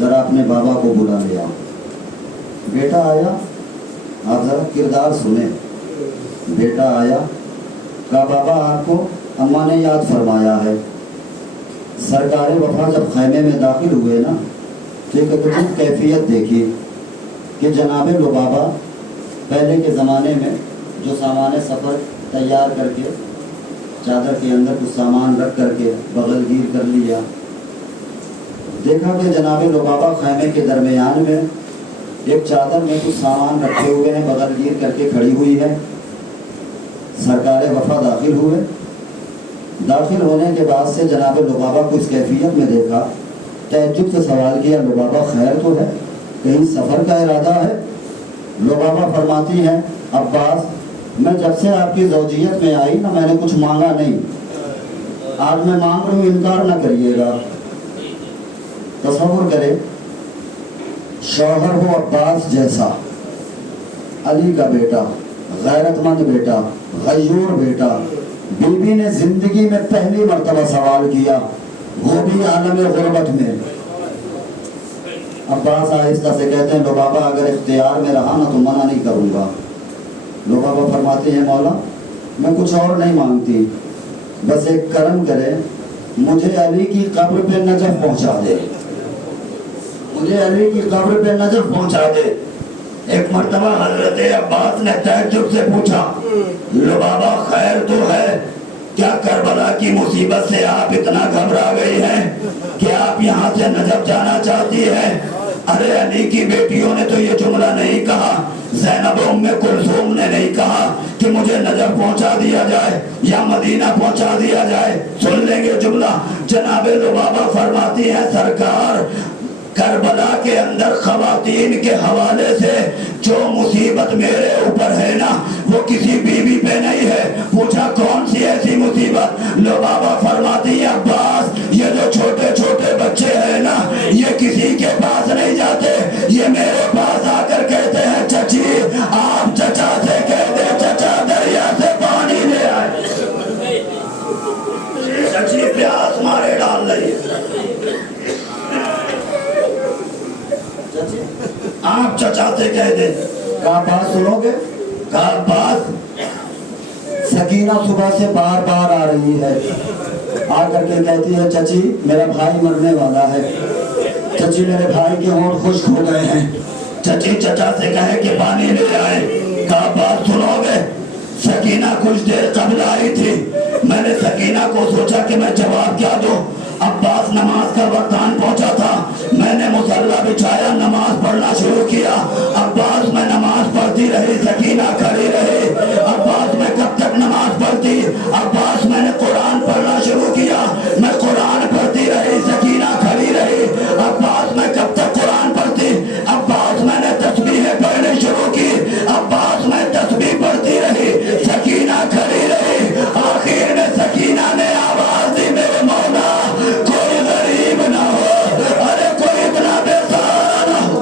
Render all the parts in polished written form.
ذرا اپنے بابا کو بلا لیا. بیٹا آیا, آپ ذرا کردار سنیں. بیٹا آیا, کہا بابا آپ کو اماں نے یاد فرمایا ہے. سرکار وفا جب خیمے میں داخل ہوئے نا تو ایک عجیب کیفیت دیکھی کہ جناب لبابا پہلے کے زمانے میں جو سامان سفر تیار کر کے چادر کے اندر کچھ سامان رکھ کر کے بغل گیر کر لیا, دیکھا کہ جناب لبابا خیمے کے درمیان میں ایک چادر میں کچھ سامان رکھے ہوئے ہیں, بغل گیر کر کے کھڑی ہوئی ہے. سرکار وفا داخل ہوئے. داخل ہونے کے بعد سے جناب لبابا کو اس کیفیت میں دیکھا, تعجب سے سوال کیا لبابا خیر تو ہے, کہیں سفر کا ارادہ ہے؟ لبابا فرماتی ہیں عباس میں جب سے آپ کی زوجیت میں آئی نا میں نے کچھ مانگا نہیں, آج میں مانگ رہی ہوں, انکار نہ کریے گا. تصور کرے شوہر ہو عباس جیسا, علی کا بیٹا, غیرت مند بیٹا, غیور بیٹا, بیوی نے زندگی میں پہلی مرتبہ سوال کیا, وہ بھی عالم غربت میں. عباس آہستہ سے کہتے ہیں لبابا اگر اختیار میں رہا نا تو منع نہیں کروں گا. لبابا فرماتے ہیں مولا میں کچھ اور نہیں مانگتی, بس ایک کرم کرے مجھے علی کی قبر پہ نجف پہنچا دے, مجھے علی کی قبر پہ نجف پہنچا دے. ایک مرتبہ حضرت عباس نے تعجب سے پوچھا لبابا خیر تو ہے, کیا کربلا کی مصیبت سے آپ اتنا گھبرا گئی ہیں کہ آپ یہاں سے نجف جانا چاہتی ہیں؟ ارے علی کی بیٹیوں نے تو یہ جملہ نہیں کہا, زینب ام کلثوم نے نہیں کہا کہ مجھے نجف پہنچا دیا جائے یا مدینہ پہنچا دیا جائے. سن لیں گے جملہ. جناب لبابا فرماتی ہیں سرکار کربلا کے اندر خواتین کے حوالے سے جو مصیبت میرے اوپر ہے نا وہ کسی بیوی پہ نہیں ہے. پوچھا کون سی ایسی مصیبت؟ لبابا فرماتی ہیں عباس یہ جو چھوٹے چھوٹے بچے ہیں نا یہ کسی کے پاس نہیں جاتے, یہ میرے پاس آ کر کہتے ہیں چچی آپ چچا سے کہہ دیں چچا دریا سے پانی لے آئے. چچی پیاس مارے ڈال رہی ہے, آپ چچا سے کہہ دیں. کہا بات سنو گے؟ کہا بات. سکینہ صبح سے بار بار آ رہی ہے, آ کر کے کہتی ہے چچی میرا بھائی مرنے والا ہے, چچی میرے بھائی کے ہونٹ خشک ہو گئے ہیں. چچی چچا سے کہے کہ پانی لے آئے. کہا بات سنو گے؟ سکینہ کچھ دیر قبل آئی تھی, میں نے سکینہ کو سوچا کہ میں جواب کیا دوں. عباس نماز کا وقت آن پہنچا تھا, میں نے مصلی بچھایا, نماز پڑھنا شروع کیا. عباس میں نماز پڑھتی رہی, سکینہ کھڑی رہی. عباس میں کب تک نماز پڑھتی؟ عباس میں نے قرآن پڑھنا شروع کیا, میں قرآن پڑھتی رہی, سکینہ کھڑی رہی. عباس میں کب تک قرآن پڑھتی؟ عباس میں نے تسبیحیں پڑھنی شروع کی, عباس میں تسبیح پڑھتی رہی, سکینہ کھڑی رہی. آخر میں سکینہ نے آواز دی میرے مولا کوئی غریب نہ ہو, ارے کوئی اتنا بے سہارا نہ ہو.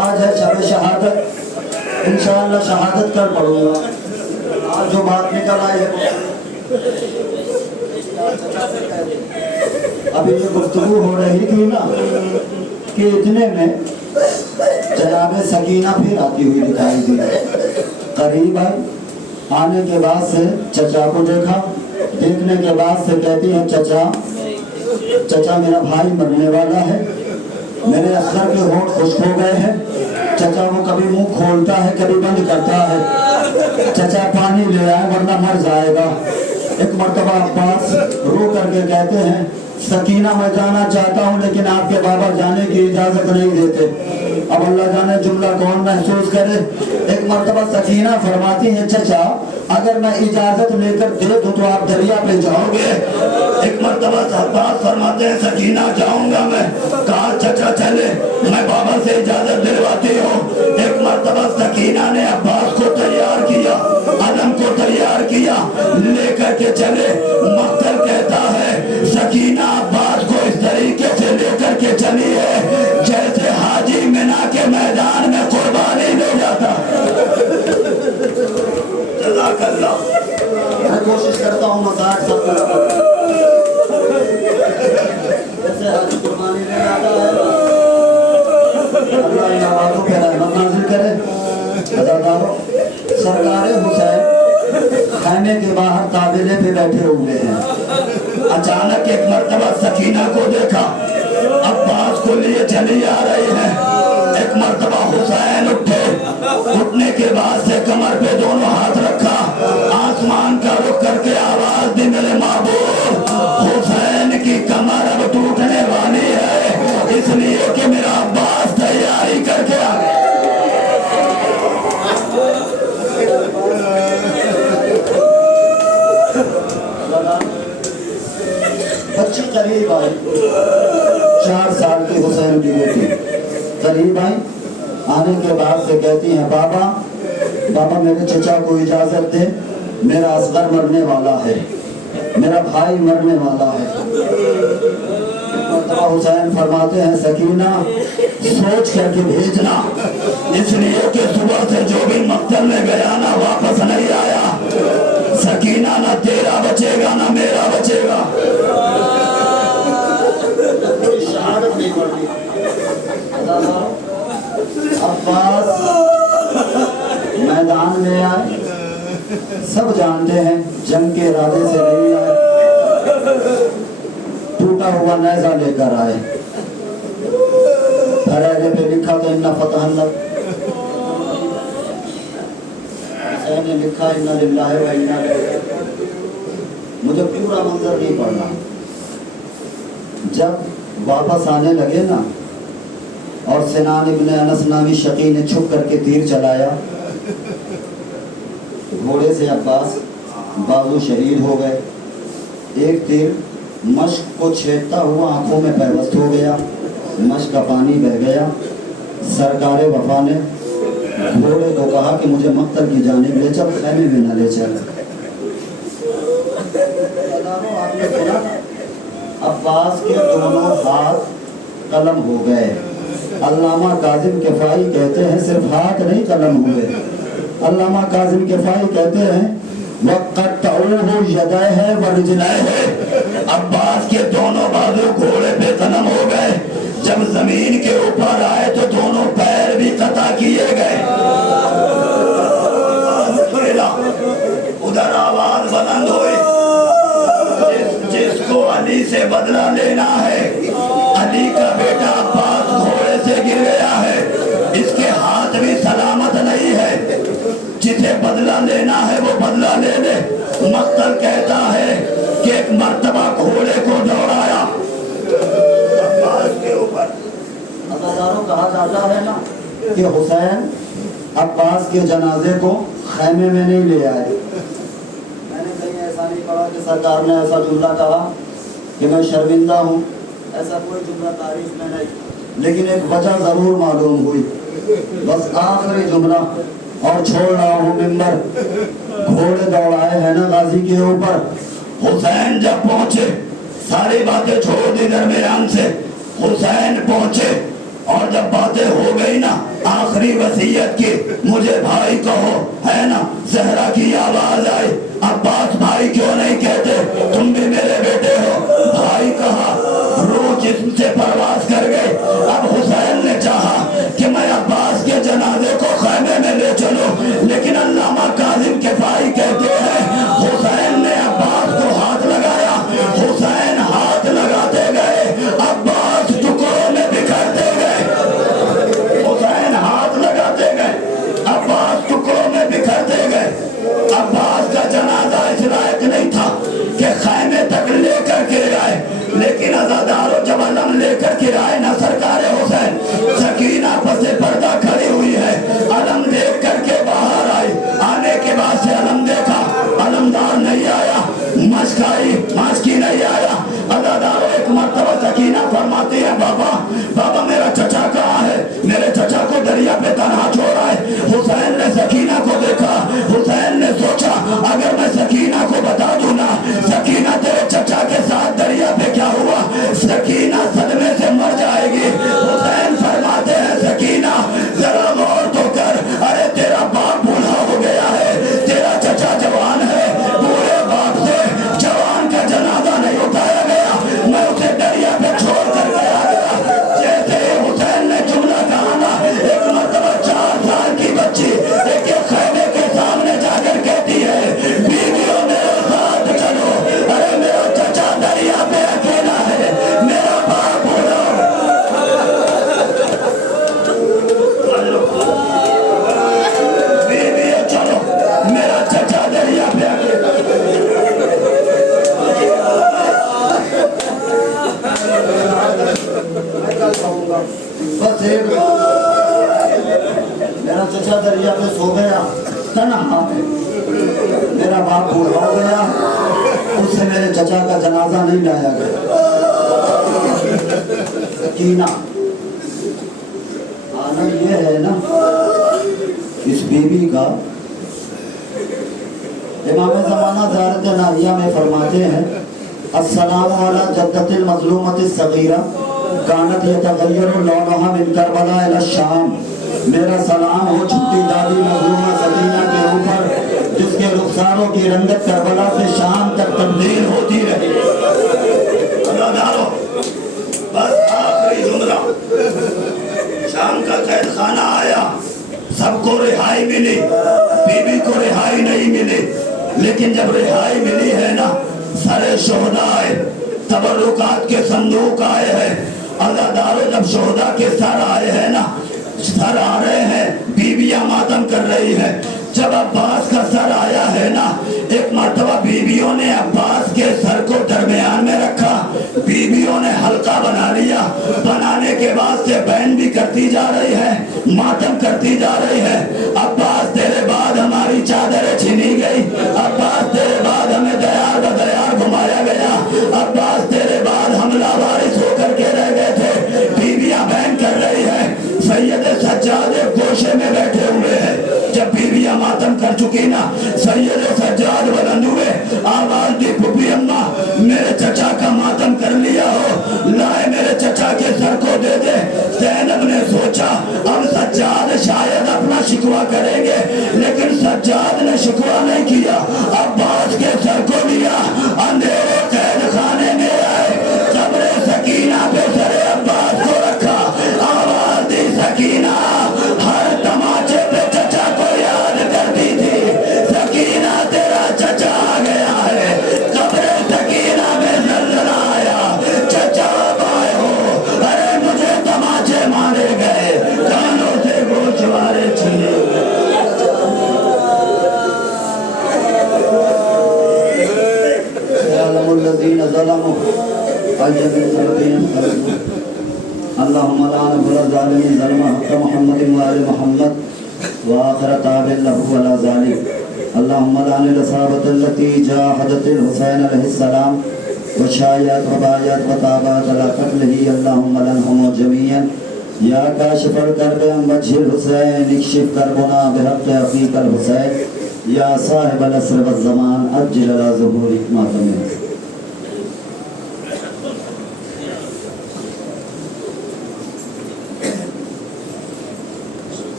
آج ہے شب شہادت, انشاءاللہ شہادت کر پڑوں گا. آج جو بات نکل آئی ہے ابھی یہ گفتگو ہو رہی تھی نا کہ اتنے میں جناب سکینہ پھر آتی ہوئی دکھائی دی. قریب آئی, آنے کے بعد سے چچا کو دیکھا, دیکھنے کے بعد سے کہتی ہے چچا میرا بھائی مرنے والا ہے, میرے اثر کے ہونٹ خشک ہو گئے ہیں. چچا وہ کبھی منہ کھولتا ہے کبھی بند کرتا ہے, چچا پانی لے آئے ورنہ مر جائے گا. ایک مرتبہ عباس رو کر کے کہتے ہیں سکینہ میں جانا چاہتا ہوں لیکن آپ کے بابا جانے کی اجازت نہیں دیتے. اب اللہ جانے جملہ کون محسوس کرے. ایک مرتبہ سکینہ فرماتی ہے چچا اگر میں اجازت لے کر دے دوں تو آپ دریا پہ جاؤ گے؟ ایک مرتبہ عباس فرماتے ہیں سکینہ جاؤں گا میں. کہا چچا چلے میں بابا سے اجازت دلواتی ہوں. ایک مرتبہ سکینہ نے عباس کو تیار کیا, علم کو تیار کیا, لے کر کے چلے. مقتل کہتا ہے سکینہ عباس کو اس طریقے سے لے کر کے چلی ہے جیسے حاجی مینا کے میدان میں قربانی لے جاتا. جزاک اللہ. कोशिश करता हूँ मैं 60 साल का जैसे हज कुर्बानी में आता है अल्लाह इन आवाज़ों पे रहमत नाज़िल करे। अज़ादारों, सरकारे हुसैन खैमे के बाहर ताबेले पे बैठे हुए हैं। अचानक एक मर्तबा सकीना को देखा, अब्बास को लिए चली आ रही है। एक मर्तबा हुसैन उठे, उठने के बाद से कमर पे दोनों हाथ रखा, आसमान का रुख करके आवाज दी, मेरे महबूब हुसैन की कमर अब टूटने वाली है, इसलिए कि मेरा अब्बास तैयारी करके आ गया। बच्ची करीब आई, 4 साल की हुसैन की बेटी करीब आई। आने के बाद से कहती हैं, बाबा मेरे चचा को इजाजत दे, मेरा असगर मरने वाला है, मेरा भाई मरने वाला है। मर्तबा हुसैन फरमाते हैं, सकीना सोच करके भेजना, इसलिए कि सुबह से जो भी मक्तल में गया ना वापस नहीं आया। सकीना ना तेरा बचेगा ना मेरा बचेगा। शहादत नहीं पड़ती। अब्बास मैदान में आए, सब जानते हैं जंग के इरादे से नहीं आए, टूटा हुआ नेज़ा लेकर आए। फरारे पे लिखा तो इन्ना फतहन ने लिखा इन्ना लिल्लाहि व इन्ना इलैहि। मुझे पूरा मंजर नहीं पढ़ना। जब वापस आने लगे ना और सिनान इब्ने अनस नामी शकी ने छुप करके तीर चलाया, घोड़े से अब्बास बाजू शहीद हो गए। एक तीर मश्क को छेदता हुआ आंखों में पैवस्त हो गया, मश्क का पानी बह गया। सरकारे वफा ने घोड़े को कहा कि मुझे मक्तल की जानिब ले चल, खैमे में न ले चल। आपने सुना अब्बास के दोनों हाथ कलम हो गए। अल्लामा काजिम किफाई कहते हैं सिर्फ हाथ नहीं कलम हुए। अल्लामा काजिम किफाई कहते हैं वक़्क़तऊहु यदैहि व रिजलैहि, अब्बास के दोनों बाजू घोड़े पे कलम हो गए। जब जमीन के ऊपर आए तो दोनों पैर भी कता किए गए। उधर आवाज बुलंद हुई, जिसको अली से बदला लेना है, अली का बेटा अब्बास घोड़े से गिर गया है, इसके हाथ भी सलामत नहीं है, जिसे बदला लेना है वो बदला ले ले। मक्तल कहता है कि एक मर्तबा घोड़े को दौड़ाया अब्बास के ऊपर। अज़ादारों, कहा जाता है ना कि हुसैन अब्बास के जनाजे को खैमे में नहीं ले आए। मैंने कहीं ऐसा नहीं पढ़ा कि सरकार ने ऐसा जुमला कहा कि मैं शर्मिंदा हूँ, ऐसा कोई जुमला तारीफ में नहीं, लेकिन एक वजह ज़रूर मालूम हुई। बस आखिरी जुमला और छोड़ रहा हूँ मिंबर। घोड़े दौड़ाए हैं ना गाजी के ऊपर। हुसैन जब पहुंचे, सारी बातें छोड़ दी दरमियान से, हुसैन पहुंचे और जब बातें हो गई ना आखिरी वसीयत की, मुझे भाई कहो, है ना, जहरा की आवाज आई, अब्बास भाई क्यों नहीं कहते, तुम भी मेरे बेटे हो। भाई कहा, रूह जिस्म से परवाज कर गए। अब हुसैन ने चाहा कि मैं अब्बास के जनाजे को खैमे में ले चलूं, लेकिन अल्लामा काजिम किफाई कहते हैं हुसैन ने अब्बास को हाथ लगाया। हुसैन हाथ लगाते गए, अब्बास टुकड़ों में बिखरते गए। हुसैन हाथ लगाते गए, अब्बास टुकड़ों में बिखरते गए। अब्बास का जनाजा इस लायक नहीं था कि खैमे तक लेकर के आए, लेकिन अज़ादारों जब अलम लेकर के आए ना सरकार हुसैन, सकीना पसे पर्दा खड़ी हुई है, अलम देख करके बाहर आई। आने के बाद से अलम देखा, अलमदार नहीं आया, मस्की नहीं आया। अज़ादारों, एक मर्तबा सकीना फरमाती है, बाबा मेरा चचा कहाँ है, मेरे चचा को दरिया पे तन्हा छोड़ा है। हुसैन ने सकीना को देखा, हुसैन ने सोचा अगर मैं सकीना को बता दूं ना, सकीना तेरे चचा के साथ दरिया पे क्या हुआ, सकीना सदमे से मर जाएगी। हुसैन फरमाते हैं, सकीना जरा गौर तो कर, अरे तेरा बाप बूढ़ा हो गया है, तेरा चचा जवान है, बूढ़े बाप बाप बूढ़ा हो गया, उससे मेरे चचा का जनाजा नहीं लाया गया। कीना आना ये है ना इस बीवी का। इमाम ज़माना ज़ारत नाहिया में फरमाते हैं, अस्सलामु अला जद्दतिल मज़लूमतिस सगीरा कानत यतग़य्यरु लौनुहा मिन करबला इला शाम। मेरा सलाम हो छोटी दादी मज़लूमा सकीना के ऊपर जिसके रुखसारों की रंगत करबला से शाम तक तब्दील होती रही। बस आखिरी जुमला, शाम का कैद खाना आया, सबको रिहाई मिली, बीबी को रिहाई नहीं मिली, लेकिन जब रिहाई मिली है ना, सारे शोहदा आए, तबरुकात के संदूक आए हैं, अज़ादारों जब शोहदा के सर आए हैं ना, सर आ रहे हैं, बीबियां मातम कर रही है। जब अब्बास का सर आया है ना, एक मर्तबा बीबियों ने अब्बास के सर को दरमियान में रखा, बीबियों ने हल्का बना लिया, बनाने के बाद से बैन भी करती जा रही है, मातम करती जा रही है। अब्बास तेरे बाद हमारी चादरें छीनी गई, अब्बास तेरे बाद हमें दयार बदयार घुमाया गया, अब्बास तेरे बाद हम लावारिस होकर के रह गए थे। बीबियां बैन कर रही है, सैयद सज्जाद एक गोशे में बैठे हुए हैं। जब बीबियां मातम कर चुकी ना, सैयद सज्जाद बुलंद हुए, आवाज दी, पुप्पी अम्मा मेरे चचा का मातम कर लिया हो, लाए मेरे चचा के सर को दे दे। ज़ैनब ने सोचा अब सज्जाद शायद अपना शिकवा करेंगे, लेकिन सज्जाद ने शिकवा नहीं किया, अब्बास के सर को लिया, अंधेरे कैद खाने में आए, कब्र सकीना पे सरे अब्बास को रखा, आवाज दी सकीना, हर तमाचे पे चचा को याद करती थी, सकीना तेरा चचा आ गया है, कब्र सकीना में जल्जला आया, चचा आए हो, अरे मुझे तमाचे मारे गए, कानों से गोशवारे छीने अल्लाहुम्मा लान बुला ज़ालिमीन ज़ल्मा हक़ मुहम्मद व आले मुहम्मद व आखिर ताबिन लहु वला ज़ालिम। अल्लाहुम्मा लान लसाबत अल्लती जाहदतिल हुसैन अलैहिस्सलाम व शायत व बायत व ताबत अला क़त्लिही। अल्लाहुम्मा लनहुम जमीअन या काशिफल कर्ब अन वजहिल हुसैन इक्शिफ कर्बना बिहक़्क़ि अख़ीकल हुसैन या साहिबल अस्र व ज़मान अज्जिल अला ज़ुहूरि मातम।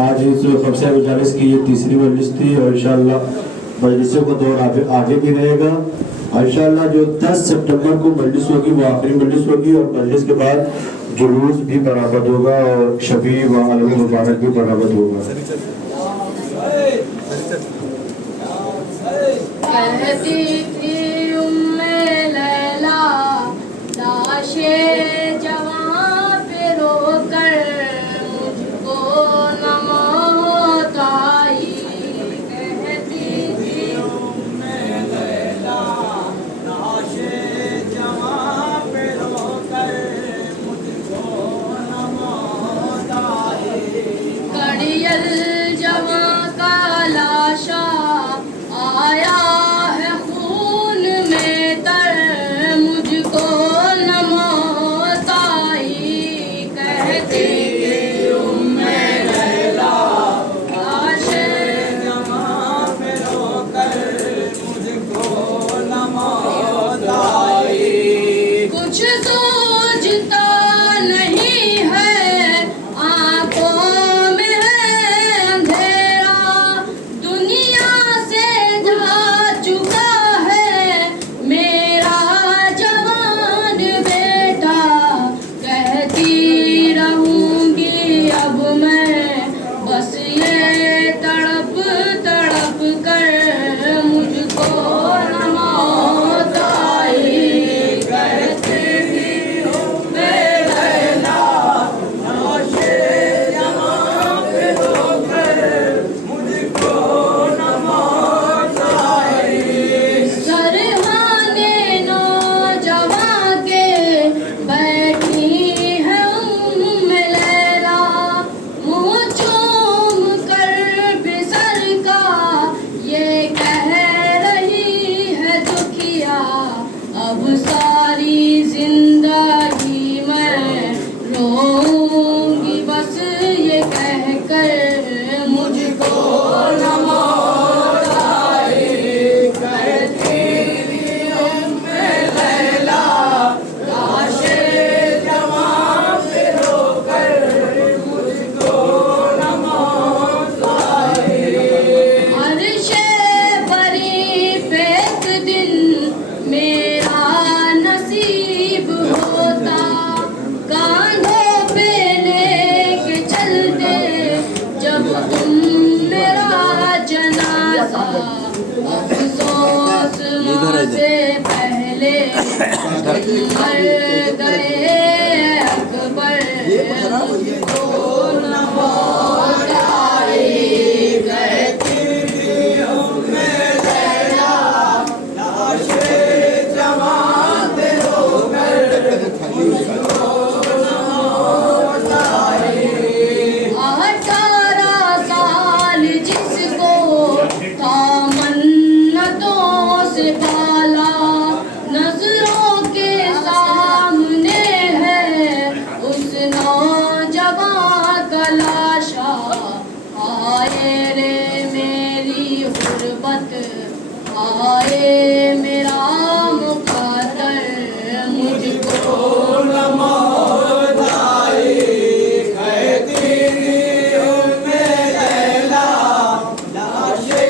आज इस खबसे मजालिस की ये तीसरी मजलिस थी और इंशाअल्लाह मजलिसों का दौर आगे भी रहेगा। इंशाअल्लाह जो 10 सितंबर को मजलिस होगी वो आखिरी मजलिस होगी और मजलिस के बाद जुलूस भी बरामद होगा और शफी व आलम मुबारक भी बरामद होगा। कहती थी उम्मे लैला लाशे जवां पे रोकर मुझको नमौत आई। कहती थी उम्मे लैला लाशे जवां पे रोकर मुझको नमौत आई। कड़ियल जवां का लाशा आया है खून में तर मुझको न मौत आई। कहती थी उम्मे लैला लाशे जवां पे रोकर मुझको न मौत आई। कुछ सोचता नहीं है आंखों में है अंधेरा, दुनिया से जा चुका है मेरा जवान बेटा। कहती रहूं मर गए अकबर मुझको न मौत आई कहती आए मेरा मुक़द्दर मुझको न मौत आई कहती उम्मे लैला लाशे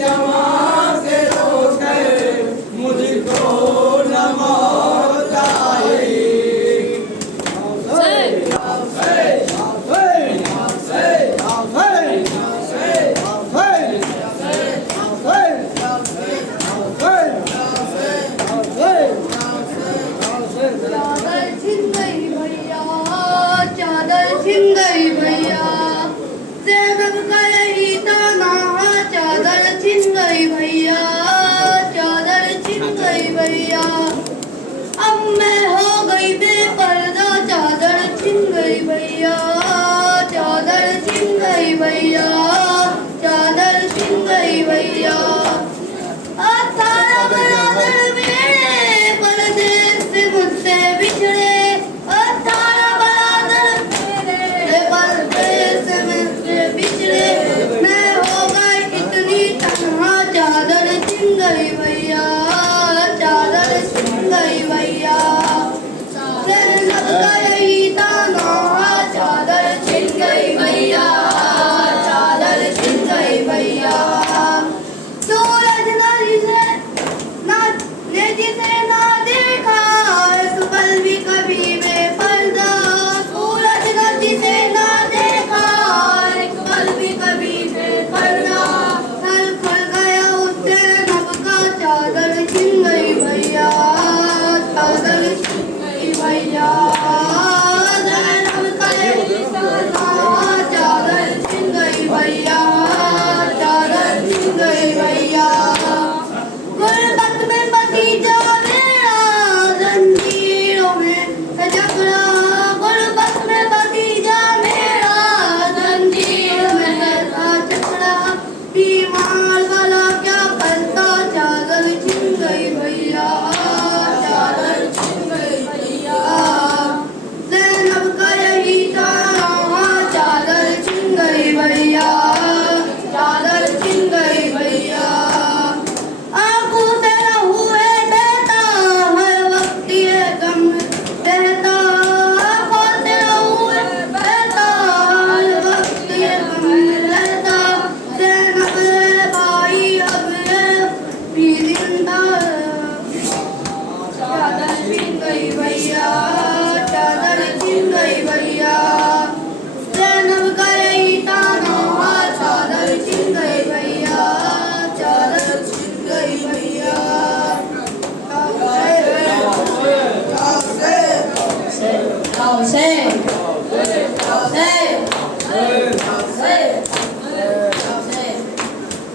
जवां से रोकर मुझको न मौत आई चादर छिन गई भैया चादर छिन गई